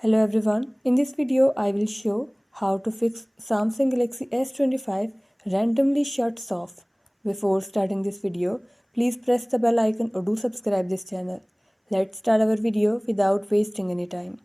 Hello everyone, in this video I will show how to fix Samsung Galaxy S25 randomly shuts off. Before starting this video, please press the bell icon or do subscribe this channel. Let's start our video without wasting any time.